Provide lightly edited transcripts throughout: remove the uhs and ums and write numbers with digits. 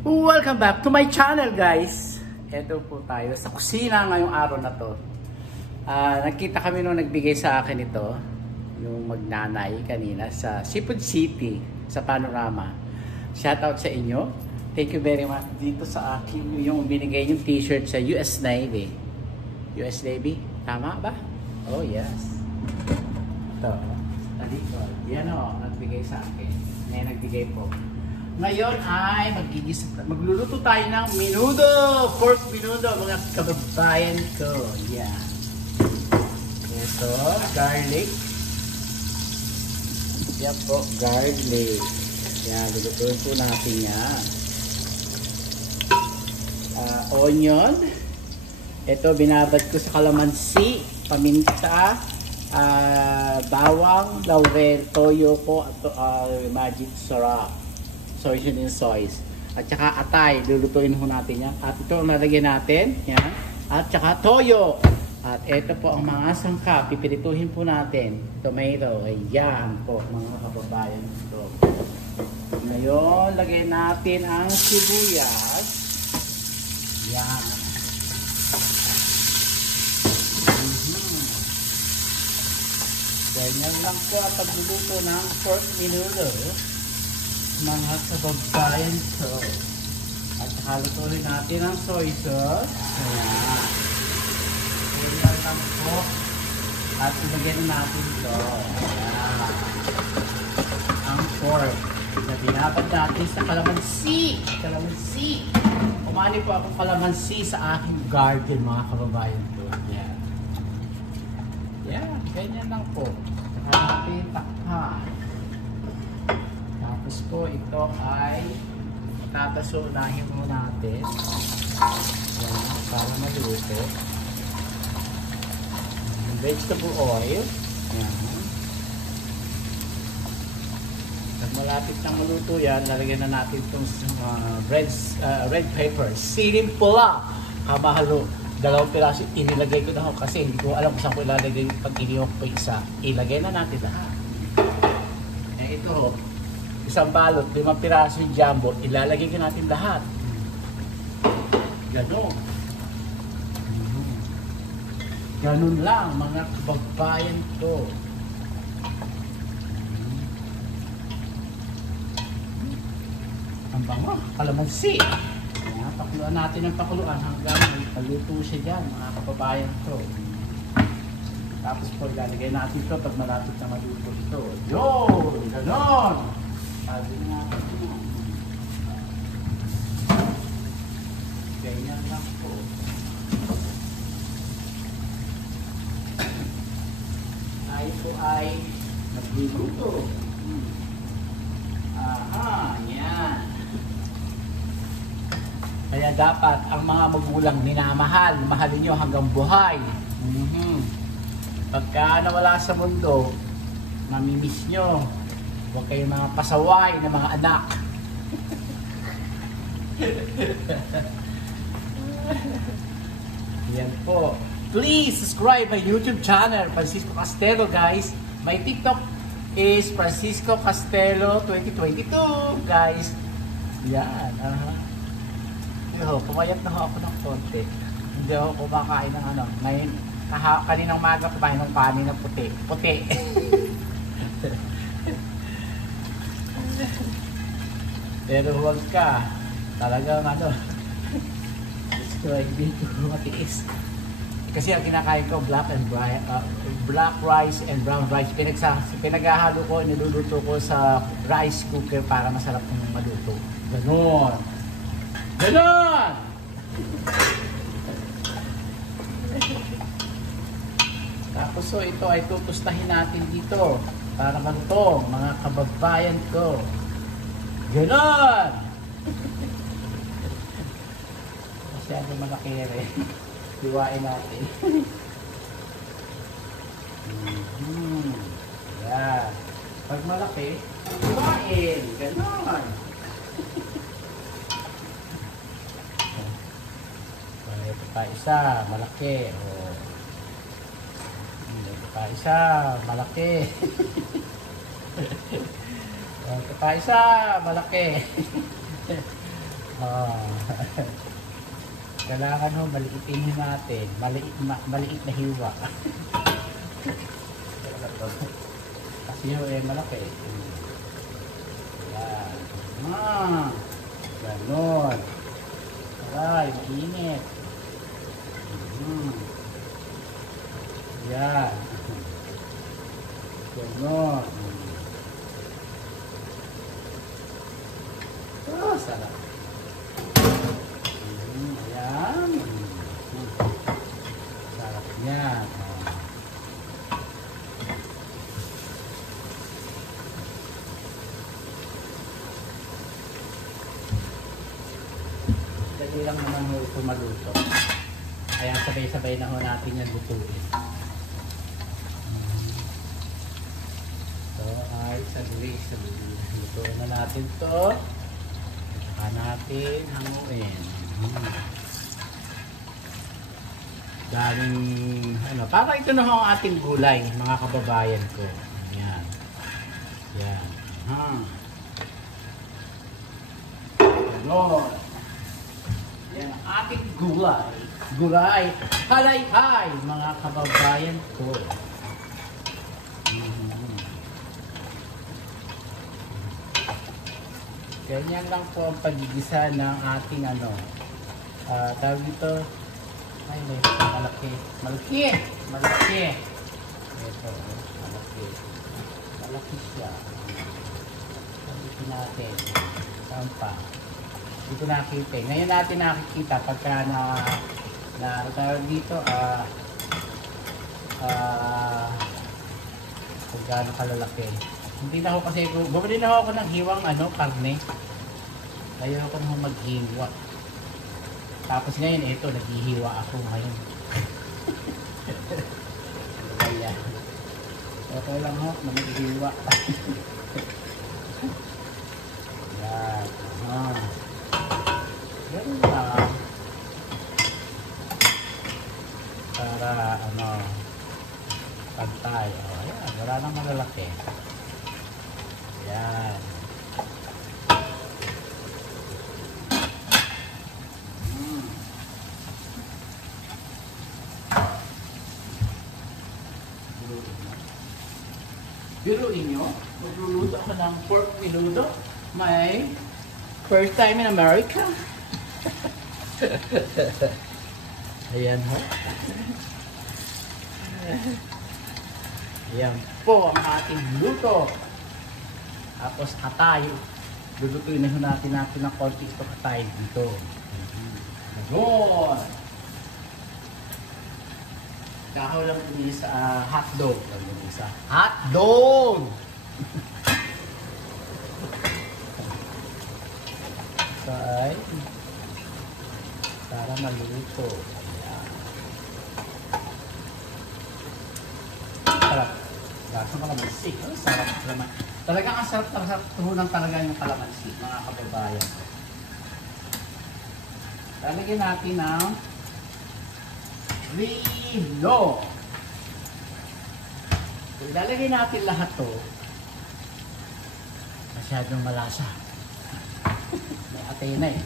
Welcome back to my channel, guys. Ito po tayo sa kusina ngayong araw na to. Nakita kami nung nagbigay sa akin ito, yung magnanay kanina sa Seafood City sa Panorama. Shoutout sa inyo. Thank you very much dito sa akin yung binigay yung t-shirt sa US Navy. US Navy? Tama ba? Oh yes. Ito. Talikod. Yan o, nagbigay sa akin. May nagbigay po. Ngayon ay magluluto tayo ng menudo, pork menudo, mga kababayan ko. Yeah. Ito, garlic. Yan po, garlic. Yan, lulutuin po natin yan. Onion. Ito, binabad ko sa kalamansi, paminta, bawang, laurel, toyo po, at magic sarap. Soy and soy. At saka atay, lulutuin ho natin yan. At ito ang lalagyan natin. Yan. At saka toyo. At ito po ang mga sangkap. Pipirituhin po natin. Tomato. Ayan po mga kababayan. Ito. Ngayon, lagay natin ang sibuyas. Yan. Ganyan lang po at pagluluto ng pork menudo. Mga kababayan ko. At halutuin natin ang soy sauce. Ayan. Ayan lang po. At ilagyan natin ito. Ayan. Ang pork. Na binabad natin sa kalamansi. Kalamansi. Kumani po akong kalamansi sa aking garden, mga kababayan ko. Ayan. Ayan. Ganyan lang po. Saka natin takpan. Tapos po ito ay tatasunahin mo natin. Yan, para maluto. Vegetable oil. Yan. Pag malapit na maluto yan, lalagyan na natin itong red pepper. Siling pula. Kamahalo. 2 piraso. Inilagay ko na ako kasi hindi ko alam kung saan ko ilalagay pag iniwak ko isa. Ilagay na natin lahat. Ito, isang balot, 5 piraso yung jumbo, ilalagay ka natin lahat. Ganon. Ganon lang, mga kababayan ko. Ang bango, kalamansi. Pakuluan natin ang pakuluan hanggang paluto siya dyan, mga kababayan ko. Tapos po, ilalagay natin ito pag malapit na maluto ito. Yun! Ganon! Sabi nga ito. Ganyan lang po. Tayo po ay nagluluto. Aha, yan. Kaya dapat ang mga magulang minamahal, mahalin nyo hanggang buhay. Pagka nawala sa mundo, mamimiss nyo. Huwag kayong mga pasaway na mga anak. Yan po. Please subscribe my YouTube channel, Francisco Castelo, guys. My TikTok is Francisco Castelo 2022, guys. Yan. Pumayat na ako ng konti. Hindi ako kumakain ng ano. Ngayon, kaninang maga kumain ng kanin na puti. Puti. Pero huwag ka. Talagang ano. Gusto hindi ko matiis. Kasi ang kinakain ko black rice and brown rice. Pinaghahalo ko, niluluto ko sa rice cooker para masarap ng maluto. Ganon. Ganon! Tapos so ito ay tutustahin natin dito para malutong, mga kababayan ko. Ganon! Masyado malaki rin. Diwain natin. Yan. Pag malaki, diwain. Ganon! Ito pa isa, malaki. Ito pa isa, malaki. Ito pa isa, malaki. Ah. Kailangan ho, maliitin natin. Maliit na hiwa. Kasi ho, malaki. Yan. Ganon. Aray, mainit. Yan. Ganon. Oh, sarap. Ayan. Sarap yan. Dali lang naman ho ito maluto. Kaya sabay-sabay na ho natin yan lutuin. So ay saglit. Lutuin na natin ito. Saka natin hanguin. Daming para ito na ho ang ating gulay, mga kababayan ko. Ayan. Yan. Ganon. Yan ang ating gulay. Gulay. Halay-hay, mga kababayan ko. Ganyan lang po ang pagigisa ng ating tawag dito. Ay, may malaki. Malaki. Ito, malaki. Malaki siya. Dito natin. Saan pa? Dito nakita. Ngayon natin nakikita pagka tawag dito, kung gaano kalalaki. Hindi na ako kasi, bumili na ako ng hiwang karne. Ayaw ko na maghiwa. Tapos ngayon, ito, naghihiwa ako ngayon. Kaya, okay lang ho, na maghihiwa. Yan. Ganun lang. Para, pantay. Ayan, wala nang malalaki. Yan. Biruin nyo, magluluto ako ng pork menudo. My first time in America. Ayan ho. Ayan po ang ating luto. Tapos katay. Lulutuin na natin ng konti ito katay dito. Ganon. Kahaw lang ito sa hotdog. Hotdog! So ay para maluto. Ayan. Sarap. Lasa kalamansi. Sarap naman. Talagang ang sarap tuhunan talaga yung kalamansi, mga kababayan. Lalagyan natin ng rilo. Ilalagay natin lahat to. Masyadong malasa. May atay na eh.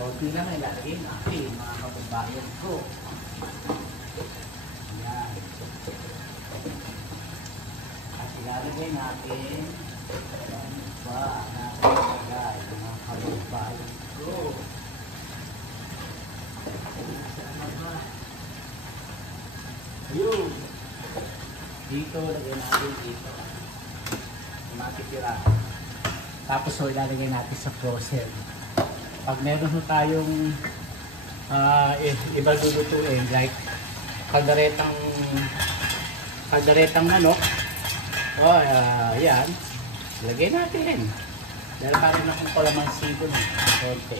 Kunti lang ilalagay natin, mga kababayan ko. Ayan. At ilalagay natin pa natin ilagay, mga kababayan ko. Saan ba? Ayun. Dito, lagyan natin dito. Matitira. Tapos so, ilalagay natin sa frozen. Pag meron tayong iba lulutuin, like kaldaretang manok, yan, lagay natin. Dahil parang na kung kalamansi doon, konti.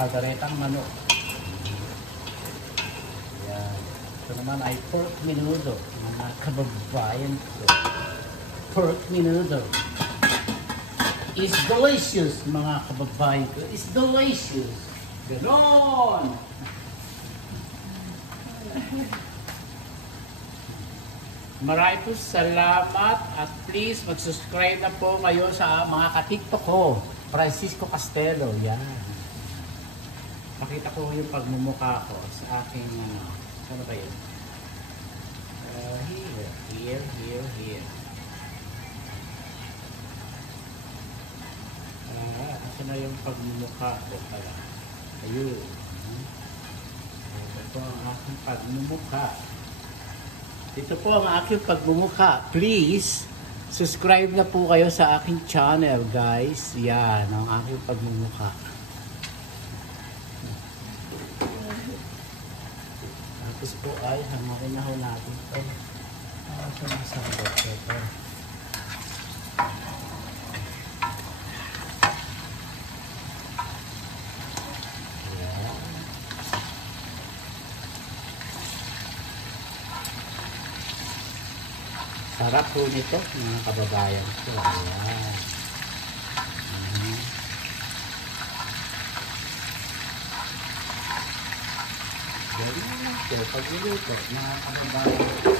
Kaldaretang manok. Ito naman ay pork menudo, mga kababayan ko. Pork menudo is delicious, mga kababayan ko. It's delicious. Ganon! Maraming po salamat at please mag-subscribe na po ngayon sa mga ka-TikTok ko. Francisco Castelo, yan. Makita ko yung pagmumukha ko sa aking, ano ba yun? Here. Asa na yung pagmumukha ko pala? Ayun. Ito po ang aking pagmumukha. Ito po ang aking pagmumukha. Please, subscribe na po kayo sa aking channel, guys. Yan, ang aking pagmumukha. Tapos po ay hangarin na ho natin ito. Sumasabot ito. Sarap po nito, mga kababayan ko. Ayan. Ganyan lang po, pag-iluto, mga kababayan ko.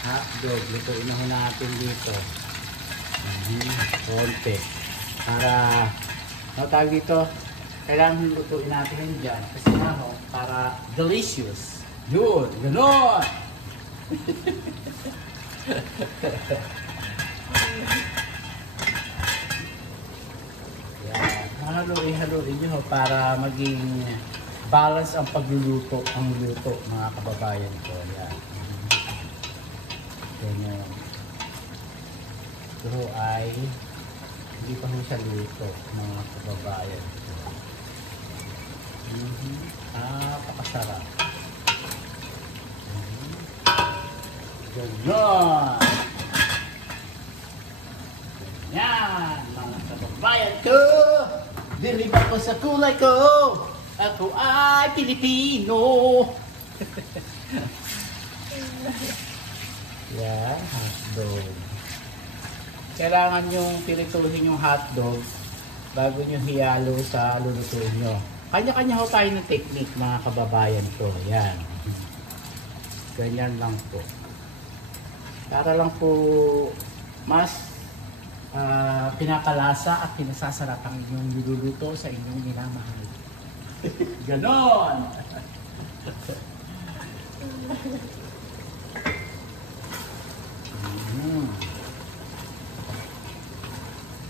Hotdog, lutuin na ho natin dito. Konti. Para, tawag dito, kailangan lutuin natin yun dyan. Kasi nga ho, para delicious. Yun, gano'n! Yan. Haluin nyo para maging balance ang pagluluto, ang luto, mga kababayan ko. Yan. Ganyan. Ito ay hindi pa siya luto, mga kababayan ko. Napakasarap. Ganon! Ganyan, mga kababayan ko! Dilipat ko sa kulay ko! Ako ay Pilipino! Yan, hotdog. Kailangan yung pinituhin yung hotdog bago nyo hiyalo sa lulutuin nyo. Kanya-kanya ho tayo ng technique, mga kababayan ko. Yan. Ganyan lang po. Para lang po mas pinakalasa at pinasasarap ang inyong niluluto sa inyong minamahal. Ganon!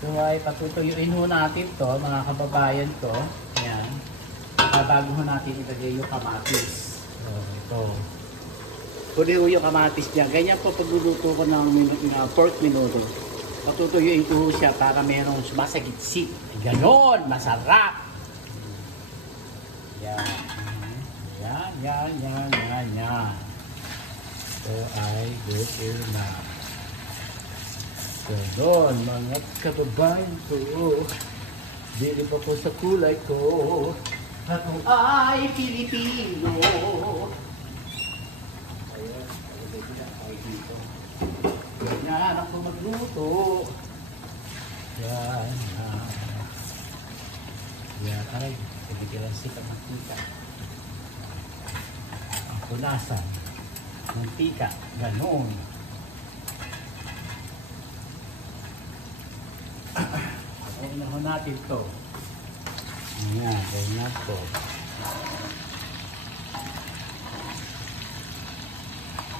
So ay patutuyuin ho natin to, mga kababayan to. Yan. Bago ho natin ilagay yung kamatis. So, ito. Pwede ho yung kamatis niya. Ganyan po pagluluto ko ng pork menudo. Patutuyuin ko siya para mayroong sumasagitsik. Ganon! Masarap! Yan. Yan. So ay good na. So doon, mga kababayan ko, dili pa po sa kulay ko, ako ay Pilipino. Yan ako magluto. Yan. Yan ay, nagitilang sikat ng tika. Ang punasan ng tika. Ganon. Ayun na natin to. Yan, ganyan po.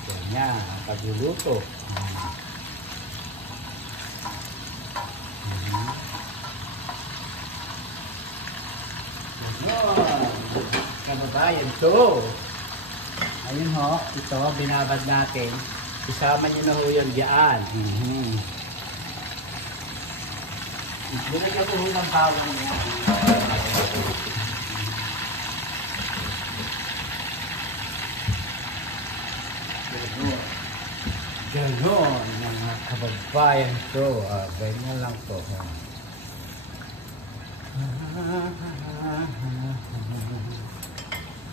Ganyan, ang pagluluto. Kababayan to. Ayun ho, ito, binabad natin. Isama nyo na ho yun dyan. Binagyan ko ho ng bawang niya. Ganon, mga kababayan ko. Ganyan lang po.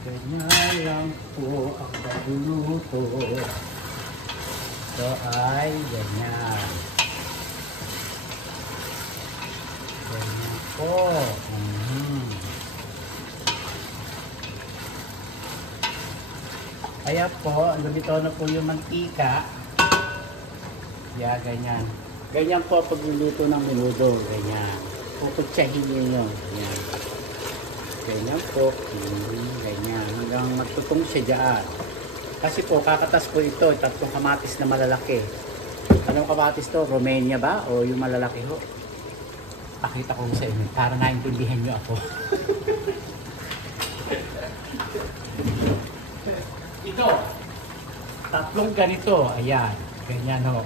Ganyan lang po ang pagluluto. Ito ay ganyan. Ganyan po. Kaya po, lumito na po yung mantika. Yeah, ganyan. Ganyan po pagluluto ng menudo. Ganyan. Puputsahin nyo. Ganyan. Ganyan po. Ganyan. Hanggang magtutong siya dyan. Kasi po, kakatas po ito. Tatlong kamatis na malalaki. Anong kamatis to? Romania ba? O yung malalaki ho? Pakita ko sa inyo. Para naintindihan nyo ako. Ito. Tatlong ganito. Ayan. Ganyan ho.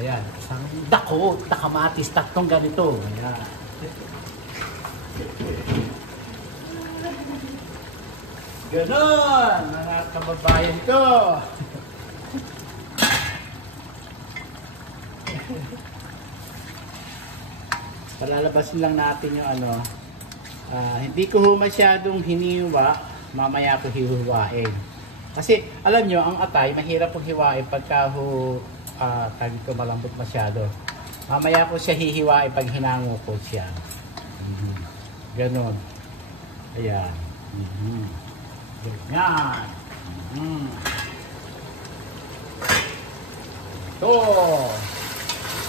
Ayan. Isang dako na kamatis. Tatlong ganito. Ayan. Ganon, mga kababayan ko. Palalabasin lang natin yung ano. Hindi ko ho masyadong hiniwa. Mamaya ko hihiwain. Kasi alam nyo, ang atay mahirap po hiwain pagka ho tagi ko malambot masyado. Mamaya ko siya hihiwain pag hinango ko siya. Ganon. Ayan. Ganyan. Ito.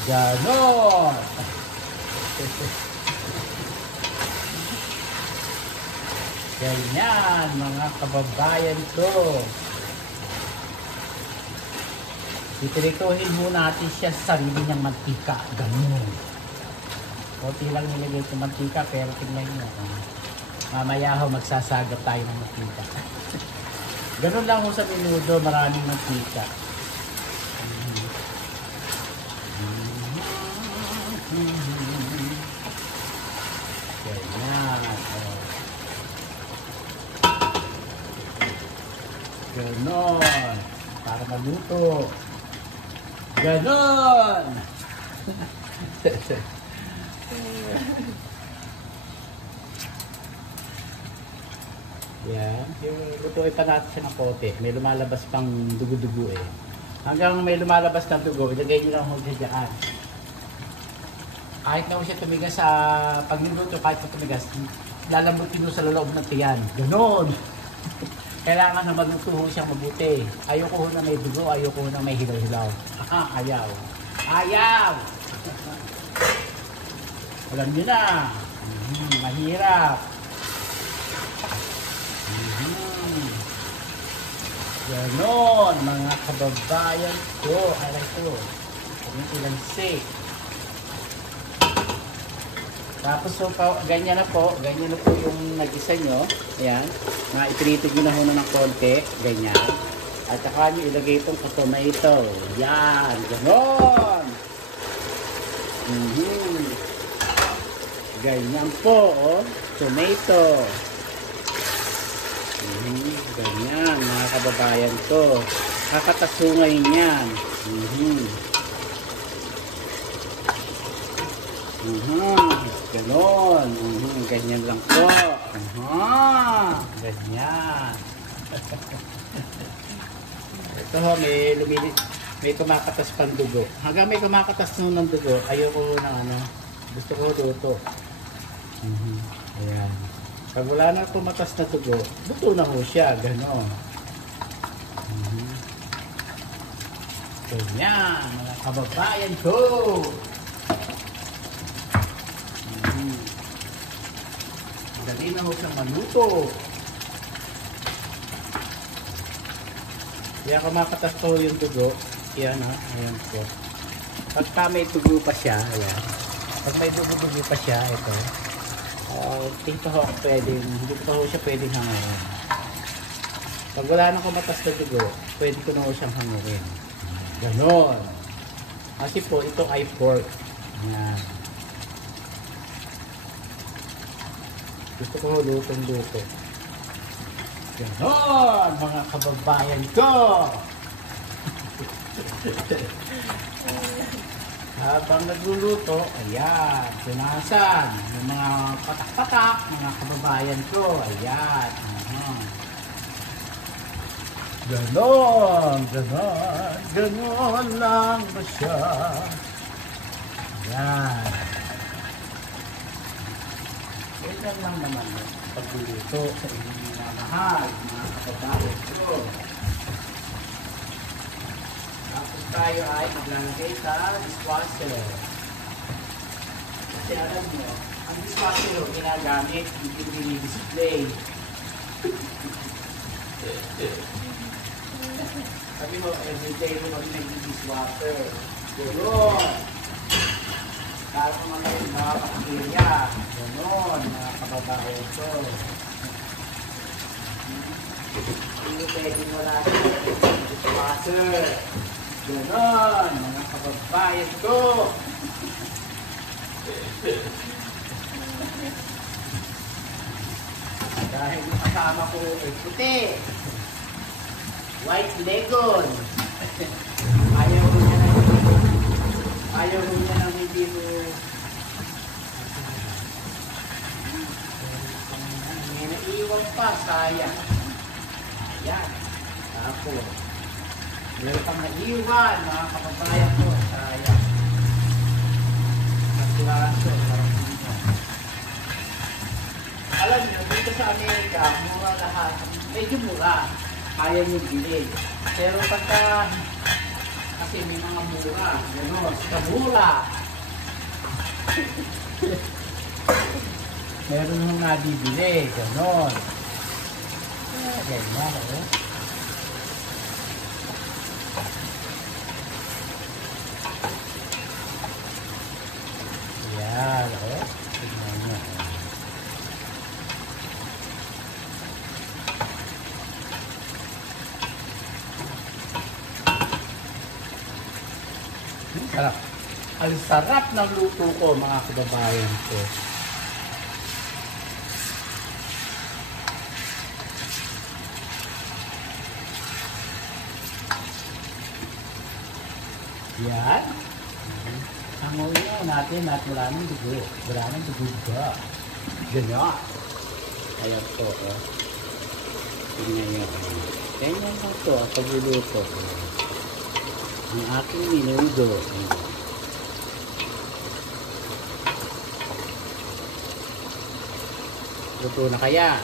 Ganon. Ganyan, mga kababayan ko. Titirituhin mo natin siya sa sarili niyang mantika. Ganon. Kunti lang nilagay ko mantika, pero tingnan nyo. Mamaya ho, magsasagat tayo ng mantika. Ganon lang ho sa menudo, maraming mantika. Ganyan. Ganon. Para maluto. Ganon. Yan. Yung lutuin pa natin siya ng pote. May lumalabas pang dugo-dugo eh. Hanggang may lumalabas ng dugo, ilagay nyo lang ho dyan. Kahit na ho siya tumigas sa pagluluto, kahit na tumigas, lalambutin mo sa loob ng tiyan. Ganon! Kailangan na maluto ho siyang mabuti. Ayoko ho na may dugo, ayoko ho na may hilaw-hilaw. Ayaw. Ayaw! Alam nyo na. Mahirap. Ganon, mga kababayan ko. Aray ko. Ilang sake. Tapos so, ganyan na po yung nag-isa nyo. Ayan. Ipinitig nyo na ho ng konti. Ganyan. At saka nyo ilagay itong tomato. Yan. Ganon. Ganyan po. Oh. Tomato. Ganyan mga kababayan ko. Kakatasungay niyan. Ganon. Ganyan lang po. Ganyan. Ito ho, may kumakatas pang dugo. Hanggang may kumakatas nun ng dugo, ayoko ng ano, gusto ko luto. Ayan. Pag wala na kumatas na dugo, luto na ho siya. Ganon. Ganyan, mga kababayan ko. Dali na ho siyang maluto. Kaya kumakatas po yung dugo. Yan ha, ayan po. Pagka may dugo pa siya, ayan. Pag may dugo-dugo pa siya, ito. Dito ho pwedeng, hindi ko ho siya pwedeng hanguin. Pag wala nang kumatas na dugo, pwede ko na ho siyang hanguin. Ganon. Kasi po, ito ay pork. Ayan. Gusto ko ho lutong-luto. Ganon, mga kababayan ko. Habang nagluluto, ayan, punasan. Yung mga patak-patak, mga kababayan ko, ayan. Ganon, ganon, ganon lang ba siya? Ayan. Yan lang naman yung pagluluto sa inyong minamahal, mga kababayan ko. Tapos tayo ay maglalagay sa dishwasher. Kasi alam nyo, ang dishwasher yung ginagamit, hindi dinidisplay. Sabi mo, everyday mo kami nag-dishwasher. Ganoon. Para mo mga bakterya. Ganoon, mga kababayan ko. Hindi pwedeng wala sa dishwasher. Ganoon, mga kababayan ko. Dahil yung kasama ko ay puti. White Legon. Ayaw mo niya ng hindi mo. May naiwan pa, sayang. Ayan. Tapos, meron pang naiwan, mga kababayan ko, sayang. Masuraso, parang dito. Alam niyo, dito sa Amerika, mura lahat. Medyo mura. Kaya nyo bilhin. Pero pagka kasi may mga mura, gano'n, sa mura. Meron nung nabibili, gano'n. Ganyan, eh. Yan, eh. Tignan nyo, eh. Sarap. Ang sarap ng luto ko, mga kababayan ko. Yan. Hanguin natin at wala nang dugo. Wala nang dugo ba? Ganyan. Ayan po. Tingnan nyo. Ganyan po ito ang pagluluto. Ang aking minudo. Luto na kaya?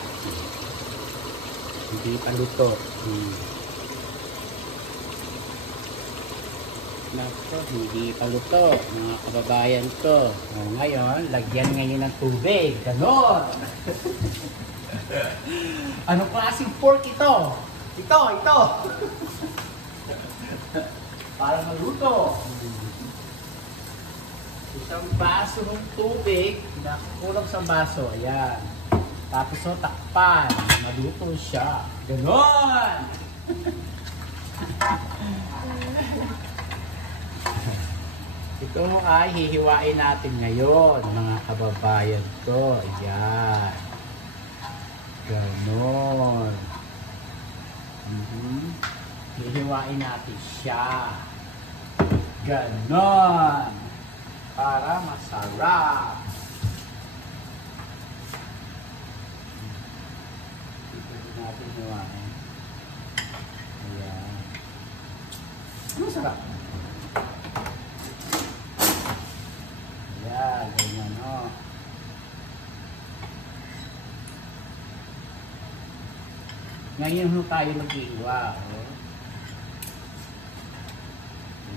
Hindi pa luto. Nako, hindi pa luto. Mga kababayan ko. Ngayon, lagyan ngayon ng tubig. Ganon! Anong klaseng pork ito? Ito! Para maluto. Isang baso ng tubig, kulang sa baso. Ayan. Tapos so, takpan. Maluto siya. Ganon! Ito ay hihiwain natin ngayon, mga kababayan ko. Ayan. Ganon. Hihiwain natin siya. Ganon. Para masarap. Ito natin hiwain. Ayan. Masarap. Ayan. Ganyan, o. Ngayon tayo mag-iwa. Oh.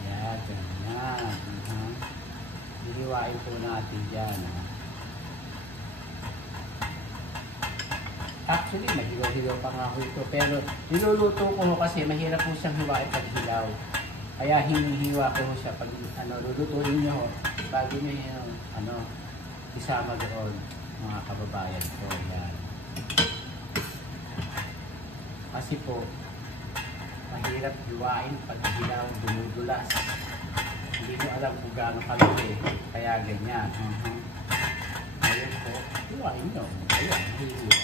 Ayan, ganyan. Hihiwain po natin dyan. Actually, mahilaw-hilaw pa nga ho ito. Pero niluluto ko kasi mahirap po siyang hiwain pag hilaw. Kaya hinihiwa ko siya pag lulutuin nyo. Bago nyo yung isama doon, mga kababayan ko. Ayan. Kasi po, mahirap hiwain pag hilaw, dumudulas. Hindi nyo alam kung gaano kalaki. Kaya ganyan. Ayun po, hiwain nyo. Ayan, hiwain nyo.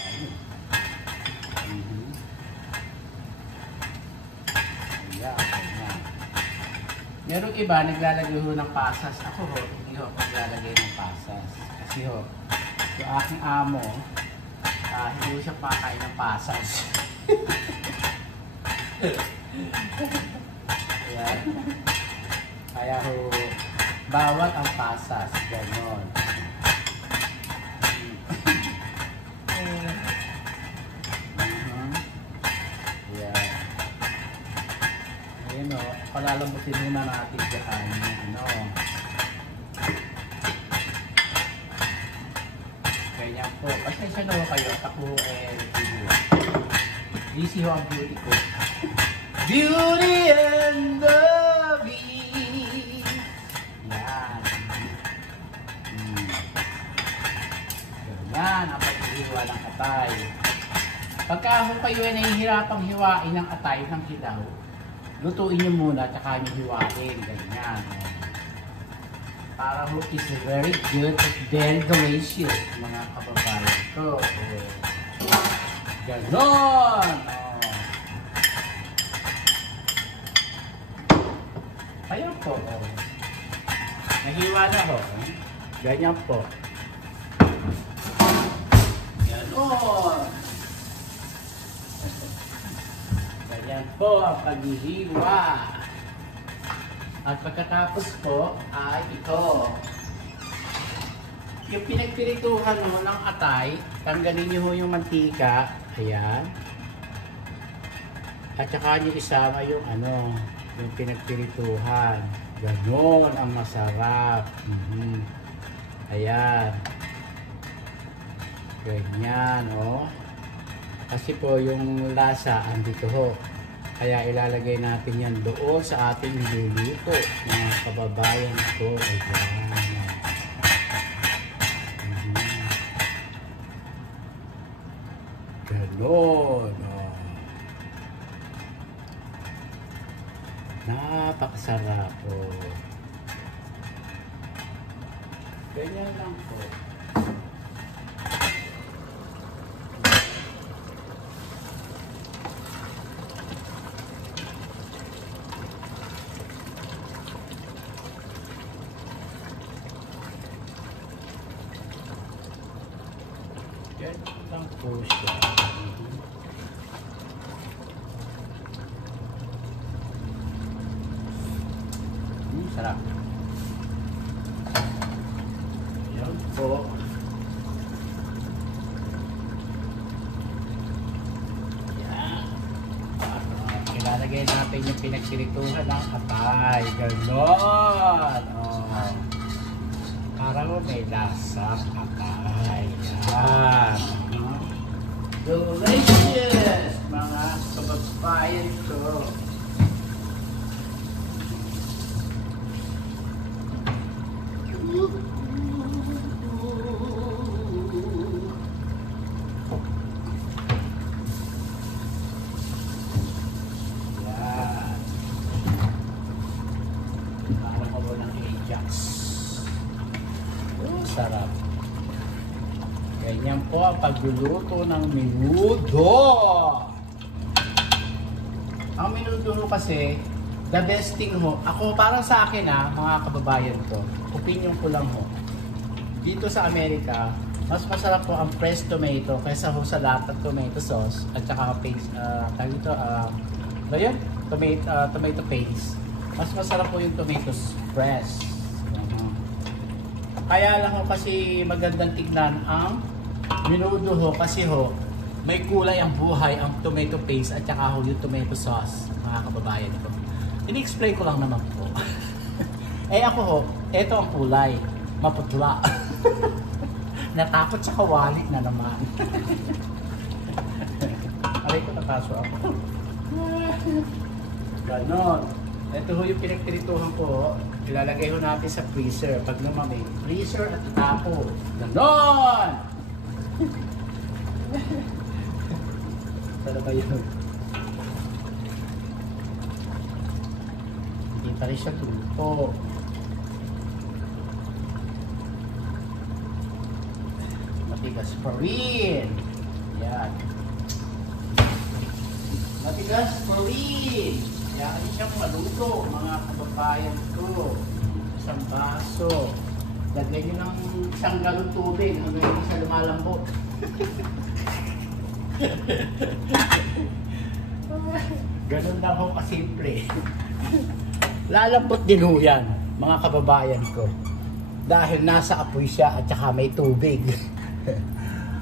Ayan, ganyan. Merong iba, naglalagay ho ng pasas. Ako ho, hindi ho naglalagay ng pasas. Kasi ho, yung aking amo, hindi ho siya pakain ng pasas. Ayan. Kaya ho, bawat ang pasas, ganon. palalambutin muna natin dyan. Ano. Ganyan po. Pasensya na kayo. Ako busy ho ang beauty ko. Beauty and the Beast. Yan. Yan ang paghihiwa ng atay. Pagka kayo ay nahihirapang hiwain ng atay ng hilaw, lutuin nyo muna at saka nyo hiwain. Ganyan. Para ho is very good at very delicious, mga kababayan ko. Ganon! Ayan po. Nahiwa na ho. Ganyan po. Ganon! Ganyan po ang paghihiwa. At pagkatapos po ay ito. Yung pinagpirituhan mo ng atay, tanggalin nyo yung mantika. Ayan. At saka nyo isama yung yung pinagpirituhan. Ganon ang masarap. Ayan. Ganyan, oh. Kasi po yung lasa andito ho. Kaya ilalagay natin yan doon sa ating niluluto, mga kababayan ko. Ayan. Ganon. Oh. Napakasarap po. Ganyan lang po. Ganyan lang po siya. Sarap. Ayan po. Ayan. Ilalagay natin yung pinagsirituhan ng atay. Ganon. Oh. Para mo may lasa atay. Ayan. Delicious! Mga kababayan ko. Sarap. Ganyan po ang pagluluto ng menudo. Ang menudo kasi, the best thing ho, ako parang sa akin mga kababayan ko, opinion ko lang ho. Dito sa Amerika, mas masarap po ang fresh tomato kaysa ho sa lahat ng tomato sauce at saka paste, tomato paste. Mas masarap po yung tomatoes fresh. Kaya lang ho kasi magandang tignan ang menudo ho kasi ho may kulay ang buhay ang tomato paste at saka ho yung tomato sauce, mga kababayan ko. Ini-explain ko lang naman po. Ako ho, eto ang kulay, maputla. Natakot sa kawali na naman. Aray ko, nataso ako. Ganon. Ito ho yung pinagtirituhan ko. Ilalagay ho natin sa freezer. Pag naman may freezer at itapo. Ganon! Talaga yun. Hindi pa rin siya tulupo. Matigas pa rin. Yan. Matigas pa rin. Kaya hindi siyang maluto, mga kababayan ko. Isang baso. Lagyan nyo ng isang galong tubig hanggang hindi siya lumalambot. Ganun lang ako kasimple. Lalambot din ho yan, mga kababayan ko. Dahil nasa apoy siya at saka may tubig.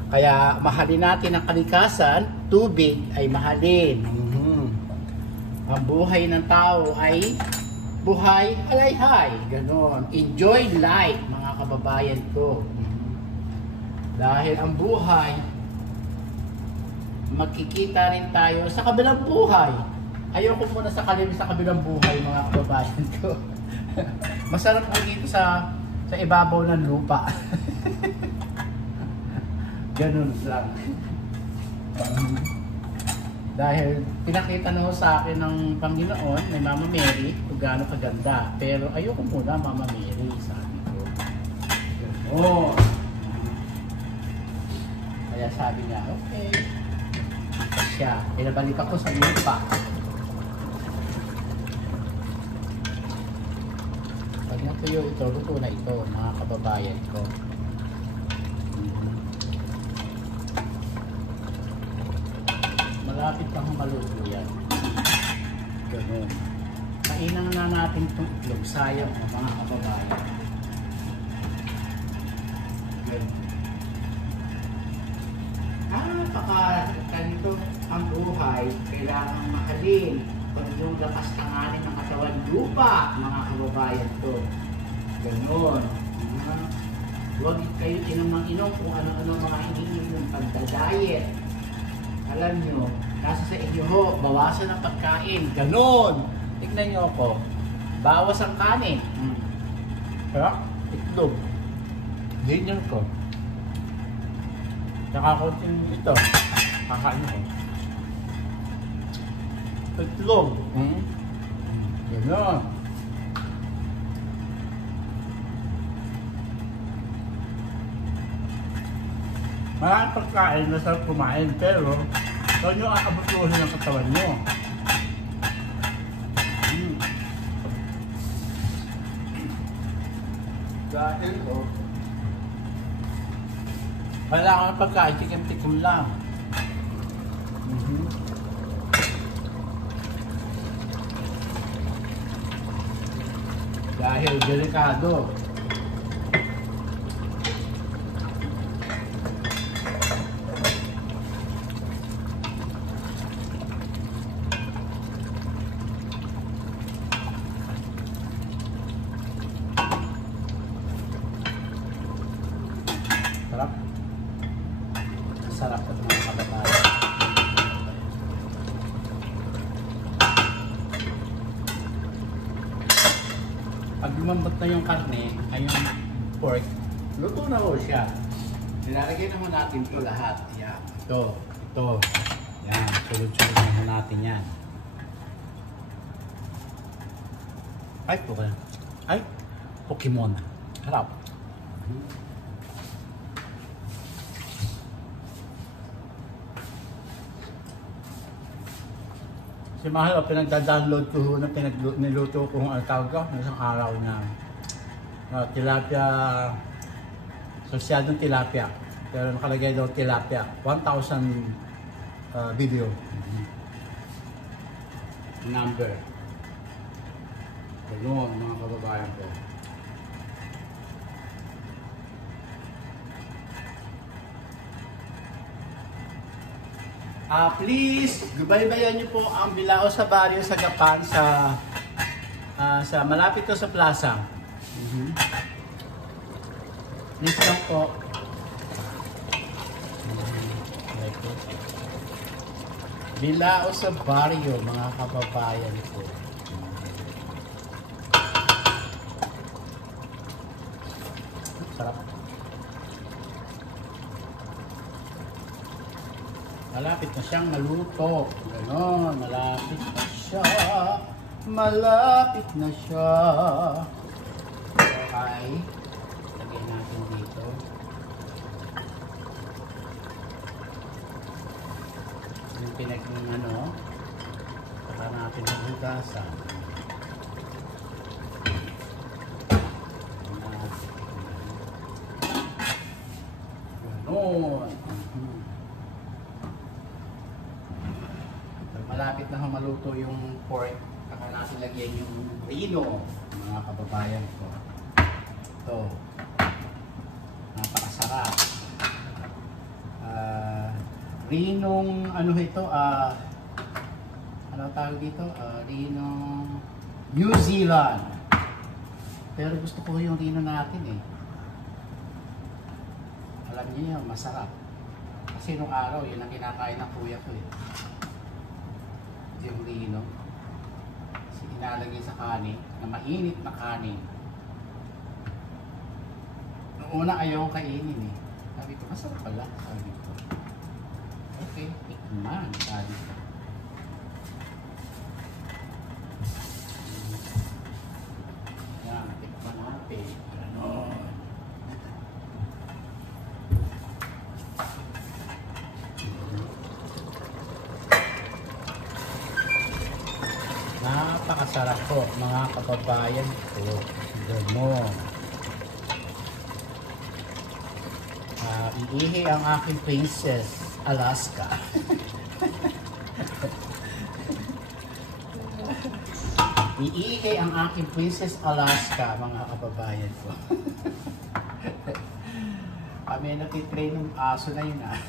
Kaya mahalin natin ang kalikasan, tubig ay mahalin. Ang buhay ng tao ay buhay, alayhay, ganon. Enjoy life, mga kababayan ko. Dahil ang buhay, magkikita rin tayo sa kabilang buhay. Ayoko muna sa kabilang buhay, mga kababayan ko. Masarap po dito sa ibabaw ng lupa. Ganun lang. Dahil pinakita na ho sa akin ng Panginoon, may Mama Mary, kung gaano kaganda. Pero ayoko muna Mama Mary, sabi ko. Ganun. Kaya sabi niya, okay. Siya, pinabalik ako sa lupa. Pag natuyo ito, luto na ito, mga kababayan ko. Malapit lang maluto yan. Ganun. Kainan na natin itong itlog. Sayang mga kababayan. Ganun. Ganito ang buhay. Kailangan mahalin. Pag yung lakas tanganin ng katawan lupa, mga kababayan ko. Ganun. Huwag kayo inamang-inom kung ano-ano mga iniinom ng pagdadayet. Alam nyo, nasa sa inyo ho, bawasan ang pagkain. Ganon! Tignan nyo ako. Bawas ang kanin. Kaya, itlog. Ganyan ko. Tsaka konting ito. Kakain ko. Itlog. Ganon. Maraming pagkain, masarap kumain, pero huwag nyo aabutuhin ang katawan nyo. Dahil ko, kailangan ng pagkain, tikim-tikim lang. Dahil delikado. Sarap. Sarap at mga kababayan. Pag lumambot na yung karne, ay yung pork, luto na ho siya. Nilalagay naman natin ito lahat. Yan. Ito. Yan. Sulod-sulod naman natin yan. Ay, Pokemon. Harap. Si Mahal, pinagda-download ko na niluto ko kung ano tawag ko, isang araw na tilapia, sosyadong tilapia. Pero nakalagay daw tilapia, 1,000 video. Number. Ganun, mga kababayan ko. Please, baybayan niyo po ang Bilao sa Barrio sa Gapan sa malapit to sa plaza. Please lang po. Bilao sa Barrio, mga kababayan ko. Sarap. Malapit na siyang maluto. Ganon, malapit na siya. Malapit na siya. Okay. Lagay natin dito. Yung saka natin maghugasan. Ganon. Malapit na maluto yung pork, saka natin lagyan yung rino, mga kababayan ko. Ito, napakasarap. Rinong, ano ito, ano tawag dito? Rinong New Zealand. Pero gusto ko yung Rino natin eh. Alam niyo yun, masarap. Kasi nung araw, yun ang kinakain ng kuya ko eh. Yung Rino. Kasi inalagay sa kanin, na mainit na kanin. Noong una ayaw ko kainin eh. Sabi ko, masarap pala. Sabi ko. Okay, tikman. Sabi ko. Yan, tikman natin. Ganon. Napakasarap po mga kababayan ko. Ganon. Iihi ang aking Princess Alaska. Iihi ang aking Princess Alaska, mga kababayan ko. Kami natitrain ng aso na yun ah.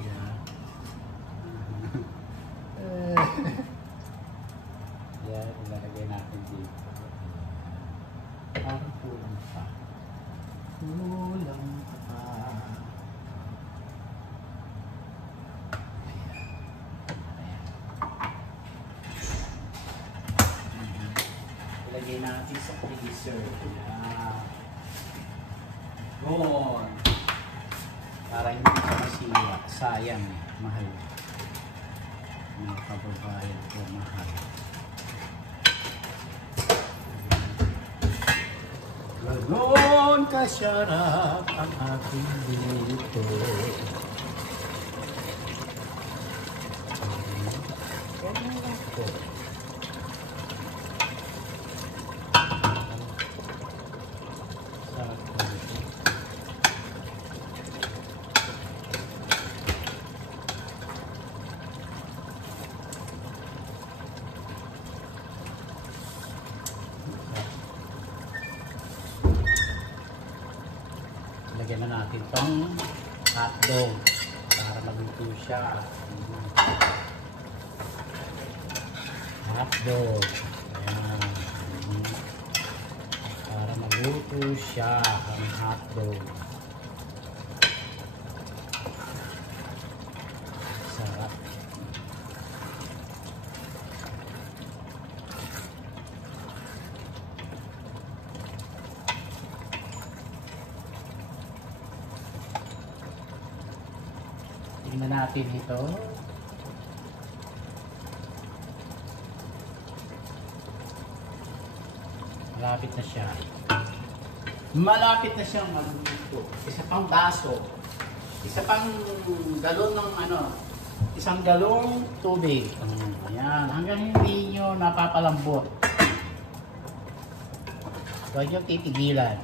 Yeah. Yan, ilalagay natin dito. Parang kulang pa. Kulang pa. Ilagay natin sa freezer. Yan. Gone. Para hindi siya masiwa. Sayang eh. Mahal. Mga kababayan ko, mahal. Ganon kasyarap ang ating dito. Ganon ako. Lagyan na natin itong hotdog para maluto siya. Hotdog. Ayan. Para maluto siya ang hotdog. Sarap. Tingnan natin ito. Malapit na siya. Malapit na siyang maluto. Isa pang baso. Isa pang galon ng ano. Isang galong tubig. Ayan. Hanggang hindi nyo napapalambot. Huwag nyo titigilan.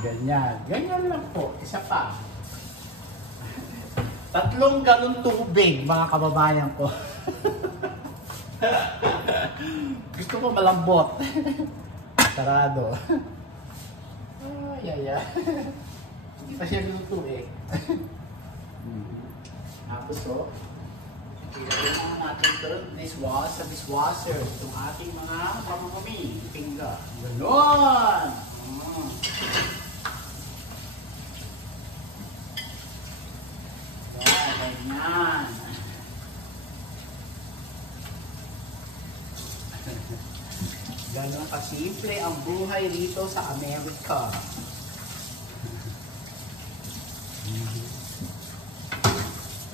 Ganyan. Ganyan lang po. Isa pa. 3 galon tubig, mga kababayan ko. Gusto ko malambot. Sarado. Ay. Hindi pa siya luto eh. Tapos so, ilagay na natin ito sa dishwasher. Itong ating mga pamamami. Tingga. Ganon! Ganyan. Ganon kasimple ang buhay dito sa Amerika.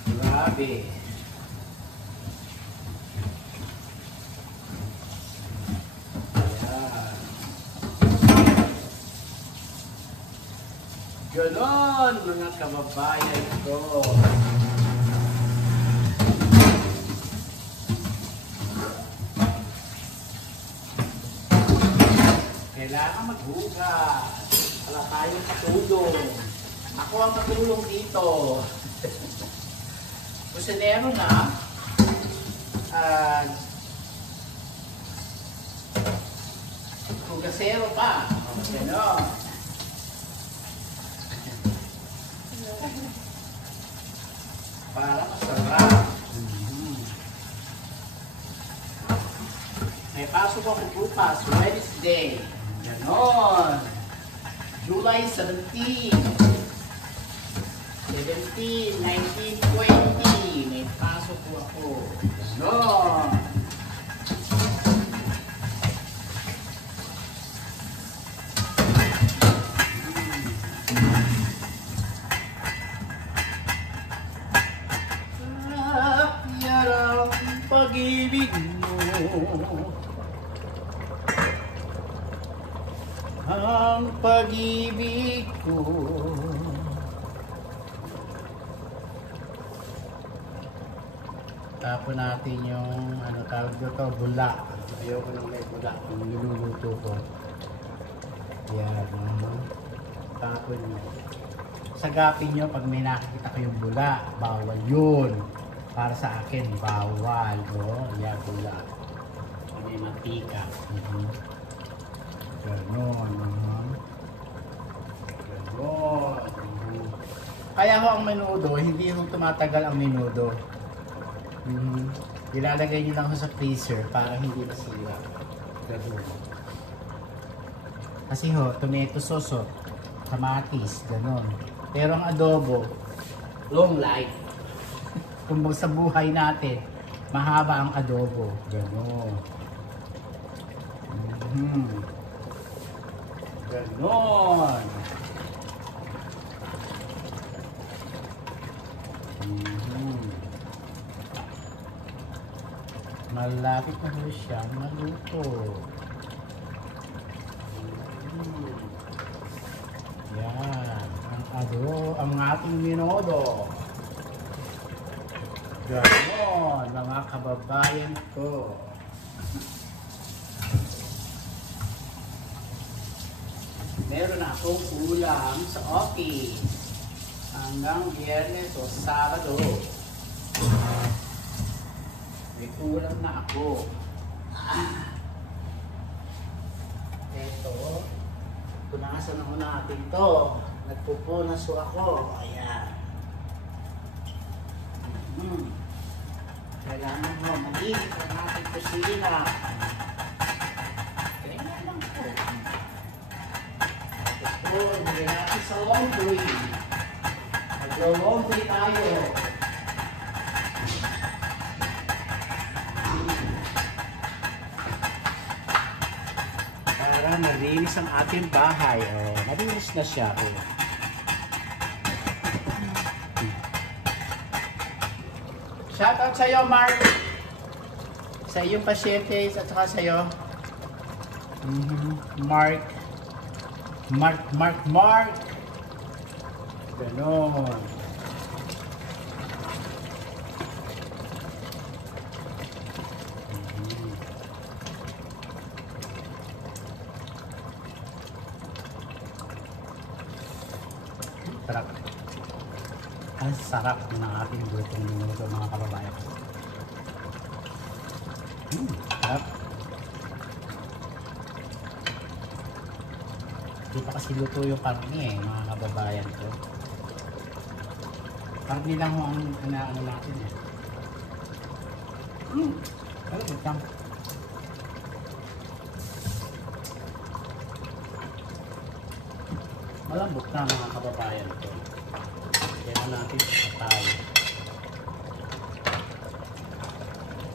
Grabe. Ayan. Ganon mga kababayan ko. Kailangan maghugas. Wala tayong katulong. Ako ang katulong dito. Kusinero na. Hugasero pa. Ganon. para masarap. May pasok ako bukas, Wednesday. Ganon. July 17. 17, 19, 20. May pasok ko ako. Ganon. Pag-ibig mo, ang pag-ibig ko. Tapon natin yung ano tawag dito, bula. Ayoko nang may bula kung niluluto ko. Yan. Tapon nyo. Sagapin nyo pag may nakikita ko yung bula. Bawal yun. Para sa akin, bawal. Yan, bula. May mantika. Ganon. Ganon. Kaya ho ang menudo, hindi ho tumatagal ang menudo. Ilalagay nyo lang ho sa freezer para hindi masira. Ganon. Kasi ho, tomato sauce, kamatis, ganon. Pero ang adobo, long life. Kung sa buhay natin, mahaba ang adobo. Ganon. Ganon. Malapit na rin siya maluto. Yan. Ang ating minodo. Ganon, mga kababayan ko. Meron akong ulam sa office hanggang Biyernes o Sabado. May ulam na ako. Ito, punasan ako natin to. Nagpupunas ako. Ayan. Kailangan mo maliit ang ating kusina. Kailangan lang po. Tapos po, hindi natin sa laundry. Mag-laundry tayo. Para malinis ang ating bahay. Malinis na siya. Shoutout sa iyo, Mark. Sa iyong pasyente at saka sa iyo. Mark. Ganon. Sarap. Ang sarap ng ating gutong minuto, mga kababayan. Sarap. Hindi pa kasi luto yung karne mga kababayan ko. Karne lang ho ang ano natin Kalabot lang. Malambot na mga kababayan ko. Kaya natin patay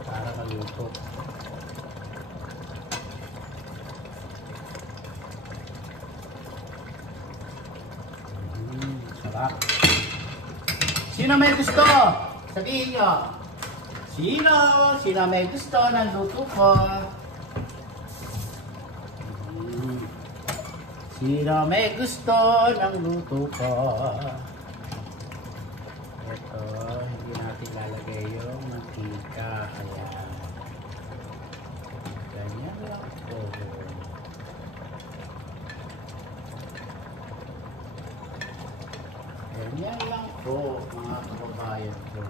para maluto. Sarap. Sino may gusto? Sabihin nyo. Sino may gusto ng luto ko? Sino may gusto ng luto ko? Ito, hindi natin lalagay yung mantika. Ayan. Ganyan lang po. Ganyan lang po, mga kababayan ko.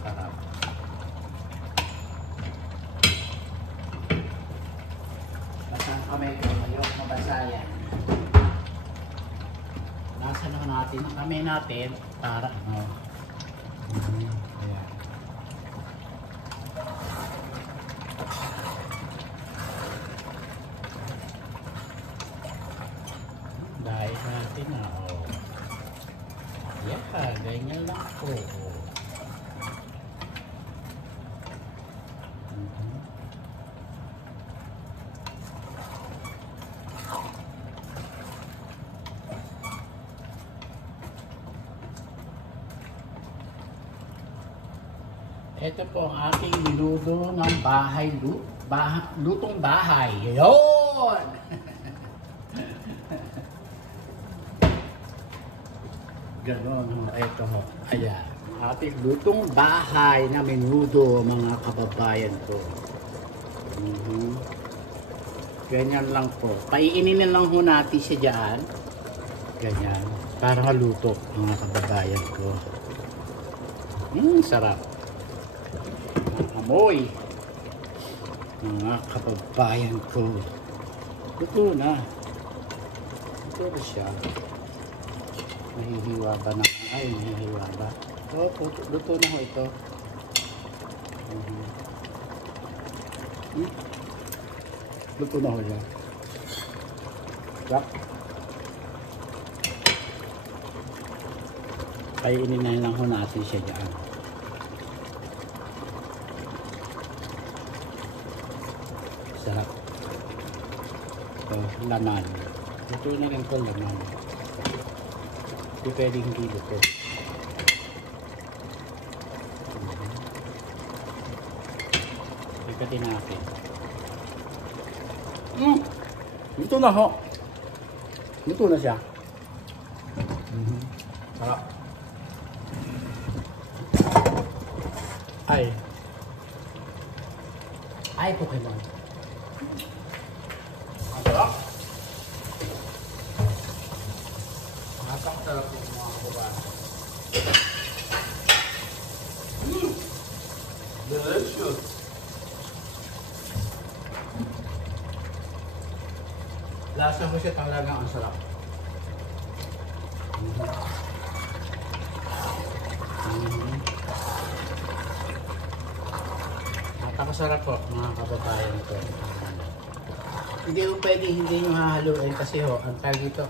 Sarap. kamay ko. Ayoko mabasa yan. Nasa na natin ang kamay natin para ano. Ayan. Dahil natin na. Yeah, ganyan lang po. Ito po ang aking niluto ng bahay, lutong bahay. Yun! Ganon, ito ho. Ayan, ating lutong bahay na menudo, mga kababayan ko. Ganyan lang po. Paiininin lang ho natin siya dyan. Ganyan. Para maluto, mga kababayan ko. Sarap. Amoy. Mga kababayan ko. Luto na. Luto na siya. Nahihiwa ba na? Ay, nahihiwa ba? Luto na ho ito. Luto na ho yan. Yak. Kainin na lang ho natin siya dyan. Sarap. Ito, laman. Luto na lang ito, laman. Hindi pwede hindi luto. Ikatin natin. Luto na ho. Luto na siya. Sarap. Ay, Pokemon. Ang sarap. Ang sarap po mga kababayan. Delicious. Lasa mo siya talaga ang sarap. Napakasarap po mga kababayan ko. Hindi mo pwedeng hindi nyo hahaluin kasi ho, ang tag dito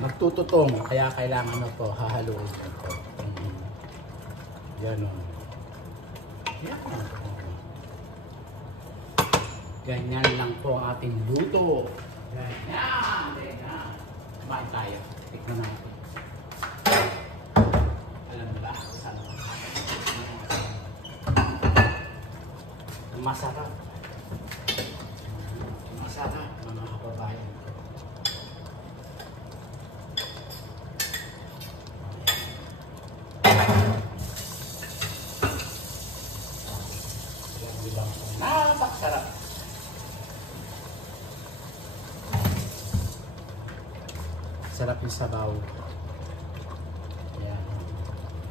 magtututong, kaya kailangan mo po hahaluin ito. Yan o. Yan. Ganyan lang po ang ating luto. Ganyan. Ganyan. Kumain tayo. Tignan natin. Alam mo ba? Saan mo? Masarap. Masarap, mga kababayan. Napakasarap. Sarap yung sabaw. Ayan.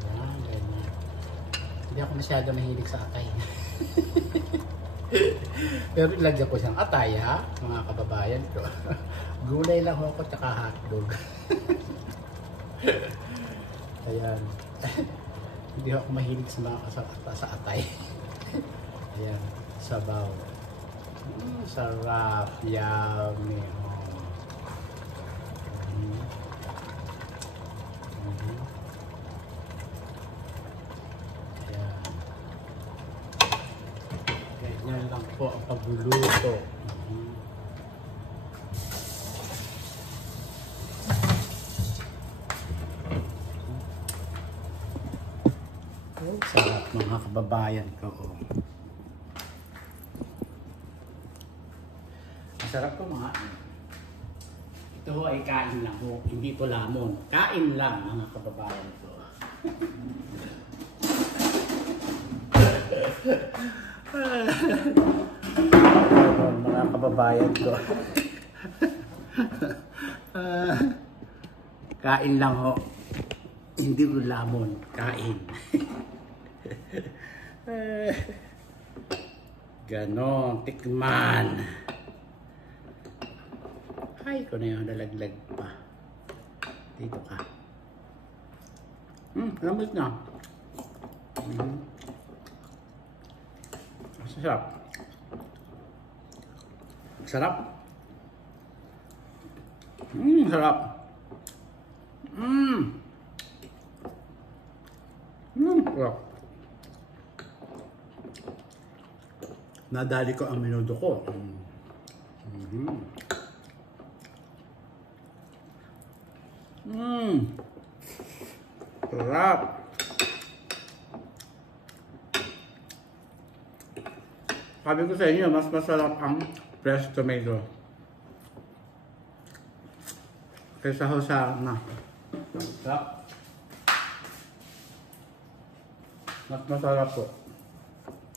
Ayan, ganyan. Hindi ako masyado mahilig sa atay. Pero ilagyan ko siyang atay, ha? Mga kababayan ko. Gulay lang ako tsaka hotdog. Ayan. Hindi ako mahilig sa atay. Ayan. Sabaw. Sarap. Yummy. Ganyan lang po ang pagluluto. Sarap mga kababayan ko. Masarap po mga. Ito ay kain lang po, hindi po lamon. Kain lang mga kababayan ko. Mga kababayan ko. Kain lang ho. Hindi po lamon. Kain. Ganon, tikman. Ay, ko na yun, nalaglag pa. Dito ka. Lamot na. Sarap. Sarap. Sarap. Sarap. Nadali ko ang menudo ko. Sarap. Sabi ko sa inyo, mas masarap ang fresh tomato kaysa sa na. Sarap. Mas masarap po.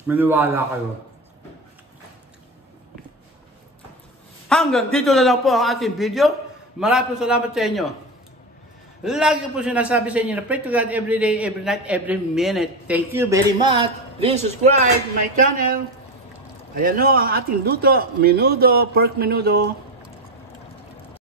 Maniwala kayo. Hanggang dito na lang po ang ating video. Maraming salamat sa inyo. Lagi po sinasabi sa inyo na pray to God every day, every night, every minute. Thank you very much. Please subscribe my channel. Ayan o ang ating luto, menudo, pork menudo.